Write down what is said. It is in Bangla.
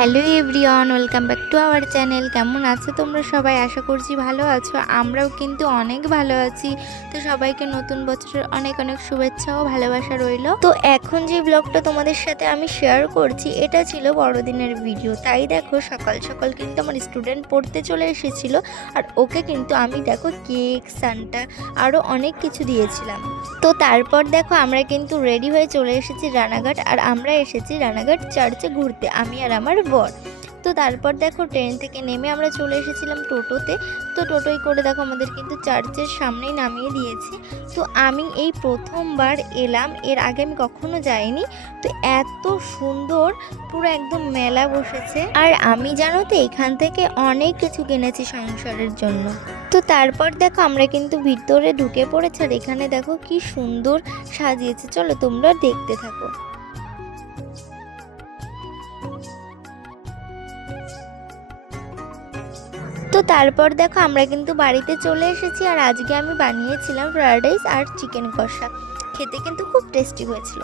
Hello everyone, welcome back to our channel. কেমন আছো তোমরা সবাই? আশা করছি ভালো আছো। আমরাও কিন্তু অনেক ভালো আছি। তো সবাইকে নতুন বছরের অনেক অনেক শুভেচ্ছা ও ভালোবাসা রইলো। তো এখন যে ব্লগটা তোমাদের সাথে আমি শেয়ার করছি, এটা ছিল বড়দিনের ভিডিও। তাই দেখো সকাল সকাল কিন্তু আমার স্টুডেন্ট পড়তে চলে এসেছিল, আর ওকে কিন্তু আমি দেখো কেক, সান্টা আরও অনেক কিছু দিয়েছিলাম। তো তারপর দেখো আমরা কিন্তু রেডি হয়ে চলে এসেছি রানাঘাট, আর আমরা এসেছি রানাঘাট চার্চে ঘুরতে, আমি আর আমার বর। তো তারপর দেখো ট্রেন থেকে নেমে আমরা চলে এসেছিলাম টোটোতে। তো টোটোয় করে দেখো আমাদের কিন্তু চার্চের সামনেই নামিয়ে দিয়েছে। তো আমি এই প্রথমবার এলাম, এর আগে আমি কখনো যাইনি। তো এত সুন্দর, পুরো একদম মেলা বসেছে। আর আমি জানো তো এখান থেকে অনেক কিছু কিনেছি সংসারের জন্য। তো তারপর দেখো আমরা কিন্তু ভিতরে ঢুকে পড়েছি, আর এখানে দেখো কি সুন্দর সাজিয়েছে। চলো তোমরা দেখতে থাকো। তো তারপর দেখো আমরা কিন্তু বাড়িতে চলে এসেছি, আর আজকে আমি বানিয়েছিলাম ফ্রাইড রাইস আর চিকেন কষা। খেতে কিন্তু খুব টেস্টি হয়েছিল।